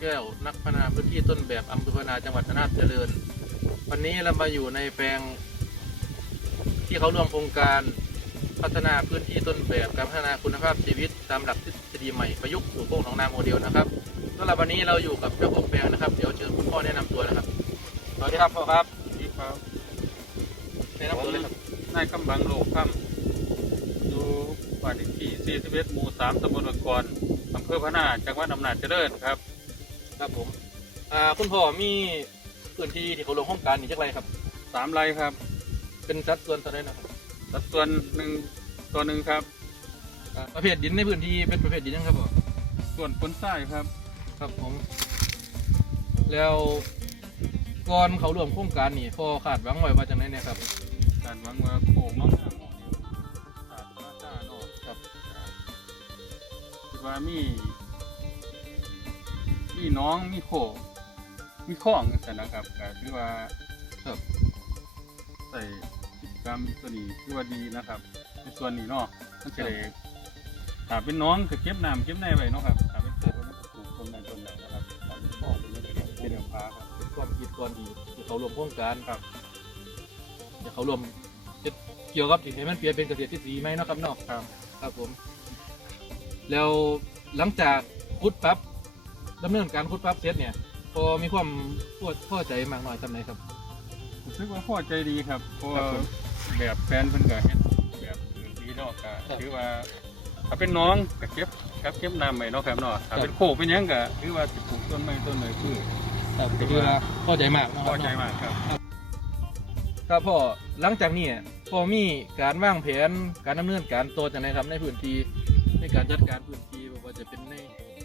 แก้ว นักพัฒนาพื้นที่ต้นแบบอำเภอพนาจังหวัดอำนาจเจริญ วันนี้เรามาอยู่ในแปลง ที่เขาร่วมโครงการพัฒนาพื้นที่ต้นแบบการพัฒนาคุณภาพชีวิต ตามหลักทฤษฎีใหม่ประยุกต์สู่โคกหนองนาโมเดลนะครับสำหรับวันนี้เราอยู่กับเจ้าของแปลงนะครับ เดี๋ยวเชิญคุณพ่อแนะนำตัวนะครับสวัสดีครับพ่อครับดีครับแนะนำตัวเลยครับนายกำบังโลกค่ำอยู่บ้านเลขที่41หมู่3ตำบลวังกร อำเภอพะนาจังหวัดอำนาจเจริญครับ ครับผมอ่าคุณพ่อมีพื้นที่ที่เขาลงโครงการนี่จักไรครับ สามไร่ครับ เป็นสัดส่วนเท่าไหรนะครับสัดส่วนหนึ่งตัวหนึ่งครับ อ่าประเภทดินในพื้นที่เป็นประเภทดินยังครับพ่อส่วนคนใต้ครับ ครับผม แล้วก่อนเขาร่วมโครงการนี่พ่อคาดหวังไว้ว่าจังไดเนี่ยครับ การวางว่าโค้งน้องน้ำ ว่ามี มีน้องมีโขงมีข้องกันนะครับก็คือว่าครับใส่กิจกรรมตัวนี้คือว่าดีนะครับ ในส่วนนี้เนาะมันจะได้ถ้าเป็นน้องก็เก็บน้ำเก็บในไว้เนาะครับถ้าเป็นปลูกก็ปลูกต้นไหนต้นไหนนะครับตอนนี้พ่อเป็นเรื่องเป็นเรื่องฟ้าครับเป็นความคิดก่อนดีที่เขาร่วมโครงการครับเดี๋ยวเขาร่วมเฮ็ดเกี่ยวกับที่ให้มันเปลี่ยนเป็นเกษตรทฤษฎีไหมเนาะครับเนาะครับ ครับผม แล้วหลังจากขุดปั๊บดำเนินการขุดปั๊บเสร็จเนี่ย พอมีความพอพอใจมากน้อยจำไหนครับ รู้สึกว่าพ่อใจดีครับเพราะครัว่าบผม แบบแฟนเพิ่นก็เฮ็ดแบบดีเนาะก็ครับถือว่าถ้าเป็นน้องก็เก็บครับเก็บน้ำไว้เนาะครับเนาะถ้าเป็นโคกเป็นหยังก็ถือว่าสิปลูกต้นไม้ต้นไหนพืชครับก็คือว่าพอใจมากเนาะคพรัอบใจเนาะมากครับ ครับพ่อหลังจากนี้พอมีการวางแผนการดำเนินการตัวจากไหนครับในพื้นที่ ในการจัดการพื้นที่บ่ว่าจะเป็นใน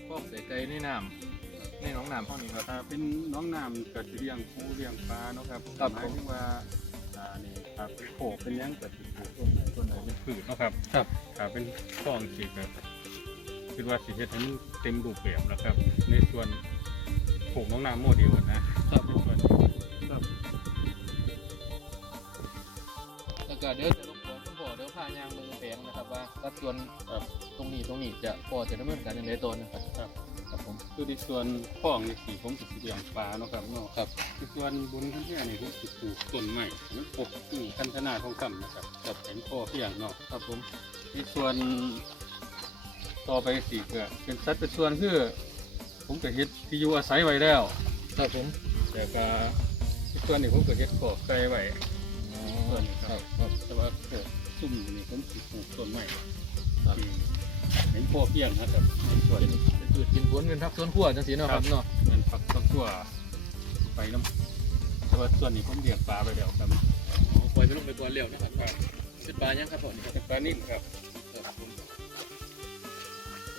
คลองใส่ไก่ในน้ำในหนองน้ำห้องนี้ครับถ้าเป็นน้องน้ำก็สิเลี้ยงปูเลี้ยงปลาเนาะครับครับ หมายถึงว่าอ่านี่ถ้าเป็นโคกเป็นหยังก็สิปลูกต้นไหนต้นไหนเป็นพืชเนาะครับครับถ้าเป็นคลองสิแบบคิดว่าสิเฮ็ดให้มันเต็มรูปแบบนะครับ ในส่วนโขกน้องน้ำโมเดลนะครับในส่วนนี้ครับแล้วก็เดี๋ยวจะรบกวนคุณ พ่อเดี๋ยวพายางมือแผงนะครับว่าสัดส่วนเอ่อตรงนี้ตรงนี้จะพอจะดำเนินการอย่างไรตัวนะครับครับครับผมคือในส่วนคลองนี่สีผมสิเลี้ยงปลาเนาะครับเนาะครับในส่วนบนขั้นเที่ยนี่ผมสิปลูกต้นไม้ให้มันปกที่คันธนาทองคำนะครับกับเห็นพ่อเพียงเนาะครับผมในส่วนต่อไปสีก็เป็นสัดเป็นส่วนคือผมก็เฮ็ดที่อยู่อาศัยไว้แล้ว ครับผมแต่ก็ในส่วนนี้ผมก็เฮ็ดขอบไก่ไว้ อ๋อส่วนนี้คครัรับบครับแต่ว่าพวกซุ่มนี่ผมสิปลูกต้นไม้ครับที่เห็นพ่อเพียงนะครับในส่วนเป็นนี้เป็นพืชกินผลเป็นทักสวนครัวจังสีเนาะครับเนาะมันผักต้นทั่วไปน้ำแต่ว่าส่วนนี้ผมเลี้ยงปลาไปแล้วครับอ๋อปล่อยไปลงไปก่อนแล้วนะครับเป็นปลายังครับพ่อนี่ครับเป็นปลานิ่มครับครับผม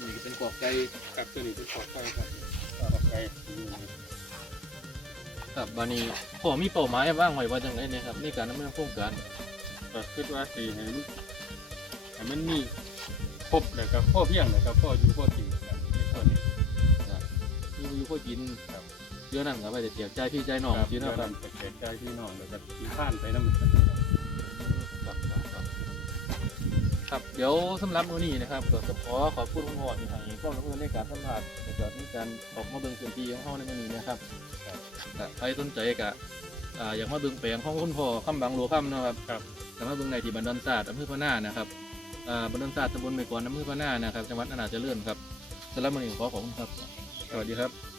นี่ก็เป็นกอกไก่กับตัวนี้เป็นขอบไก่ครับขอบไก่อยู่นี่ ครับบานี้พ่อมีเป้าหมายว่างไว้ว่าจังไรเนี่ยครับในการดำเนินโครงการก็คิดว่าสีให้มันให้มันมีครบเลยครับพ่อเพียงเลยครับพ่ออยู่พ่อจริงครับในส่วนนี้อยู่อยู่พ่อกินครับเยอะนั่นก็ไปแต่เตียกใจพี่ใจน้องครับจีเนะครับเกิดใจพี่น้องแล้วก็มีผ่านไปน้ำกัน ครับครับครับครับเดี๋ยวสำหรับมื้อนี้นะครับก็จะขอขอบคุณคุณพ่อที่ให้ความร่วมมือในการสัมภาษณ์ในการในการออกมาเบิ่งพื้นที่ของเฮาในมื้อนี้นะครับ ใครสนใจก็อ่าอยากมาเบิ่งแปลงของคุณพ่อคำบังโลคำเนาะครับครับสามารถเบิ่งในที่บันดอนศาสตร์อำเภอพะนานะครับอ่าบันดอนศาสตร์ตำบลเมกอนอำเภอพะนานะครับจังหวัดอนาจเจริญครับสำหรับมื้อนี้ขอขอบคุณครับ สวัสดีครับ